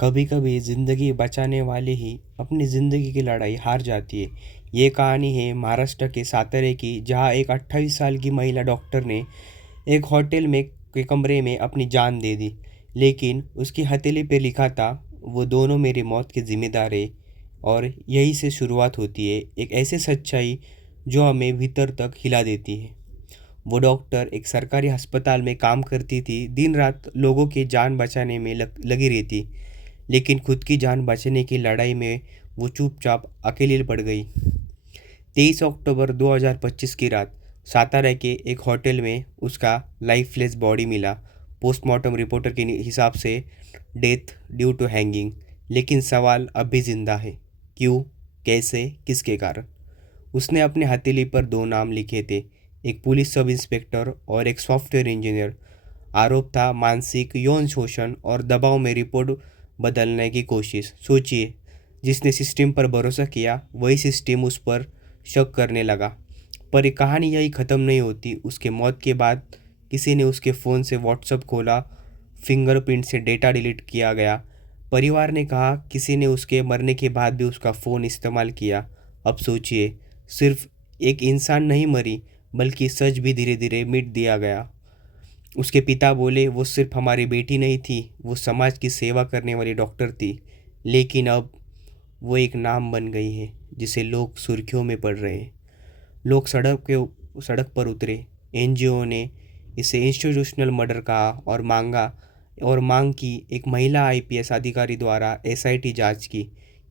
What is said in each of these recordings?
कभी कभी ज़िंदगी बचाने वाले ही अपनी ज़िंदगी की लड़ाई हार जाती है। ये कहानी है महाराष्ट्र के सातारे की, जहाँ एक 28 साल की महिला डॉक्टर ने एक होटल में के कमरे में अपनी जान दे दी। लेकिन उसकी हथेली पे लिखा था, वो दोनों मेरी मौत के ज़िम्मेदार है। और यही से शुरुआत होती है एक ऐसे सच्चाई जो हमें भीतर तक हिला देती है। वो डॉक्टर एक सरकारी अस्पताल में काम करती थी, दिन रात लोगों की जान बचाने में लगी रहती। लेकिन खुद की जान बचाने की लड़ाई में वो चुपचाप अकेली पड़ गई। 23 अक्टूबर 2025 की रात सातारा के एक होटल में उसका लाइफलेस बॉडी मिला। पोस्टमार्टम रिपोर्टर के हिसाब से डेथ ड्यू टू हैंगिंग। लेकिन सवाल अब भी जिंदा है, क्यों, कैसे, किसके कारण। उसने अपने हथेली पर दो नाम लिखे थे, एक पुलिस सब इंस्पेक्टर और एक सॉफ्टवेयर इंजीनियर। आरोप था मानसिक यौन शोषण और दबाव में रिपोर्ट बदलने की कोशिश। सोचिए, जिसने सिस्टम पर भरोसा किया वही सिस्टम उस पर शक करने लगा। पर ये कहानी यही ख़त्म नहीं होती। उसके मौत के बाद किसी ने उसके फ़ोन से व्हाट्सएप खोला, फिंगरप्रिंट से डेटा डिलीट किया गया। परिवार ने कहा किसी ने उसके मरने के बाद भी उसका फ़ोन इस्तेमाल किया। अब सोचिए, सिर्फ एक इंसान नहीं मरी, बल्कि सच भी धीरे धीरे मिट दिया गया। उसके पिता बोले, वो सिर्फ हमारी बेटी नहीं थी, वो समाज की सेवा करने वाली डॉक्टर थी। लेकिन अब वो एक नाम बन गई है जिसे लोग सुर्खियों में पढ़ रहे हैं। लोग सड़क पर उतरे। एनजीओ ने इसे इंस्टीट्यूशनल मर्डर कहा और मांग की एक महिला आईपीएस अधिकारी द्वारा एसआईटी जांच की।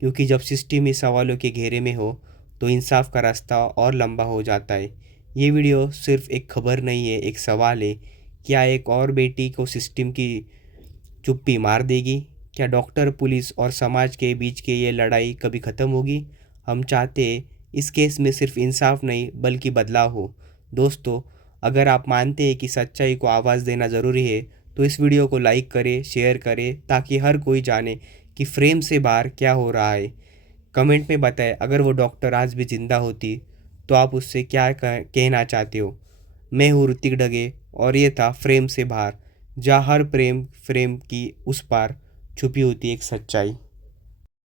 क्योंकि जब सिस्टम इस सवालों के घेरे में हो तो इंसाफ का रास्ता और लंबा हो जाता है। ये वीडियो सिर्फ एक खबर नहीं है, एक सवाल है। क्या एक और बेटी को सिस्टम की चुप्पी मार देगी? क्या डॉक्टर, पुलिस और समाज के बीच की ये लड़ाई कभी ख़त्म होगी? हम चाहते हैं इस केस में सिर्फ इंसाफ नहीं, बल्कि बदलाव हो। दोस्तों, अगर आप मानते हैं कि सच्चाई को आवाज़ देना ज़रूरी है, तो इस वीडियो को लाइक करें, शेयर करें, ताकि हर कोई जाने कि फ्रेम से बाहर क्या हो रहा है। कमेंट में बताएं, अगर वो डॉक्टर आज भी ज़िंदा होती तो आप उससे क्या कहना चाहते हो। मैं हूँ ऋतिक डगे, और ये था फ्रेम से बाहर, जहाँ हर प्रेम फ्रेम की उस पार छुपी होती है एक सच्चाई।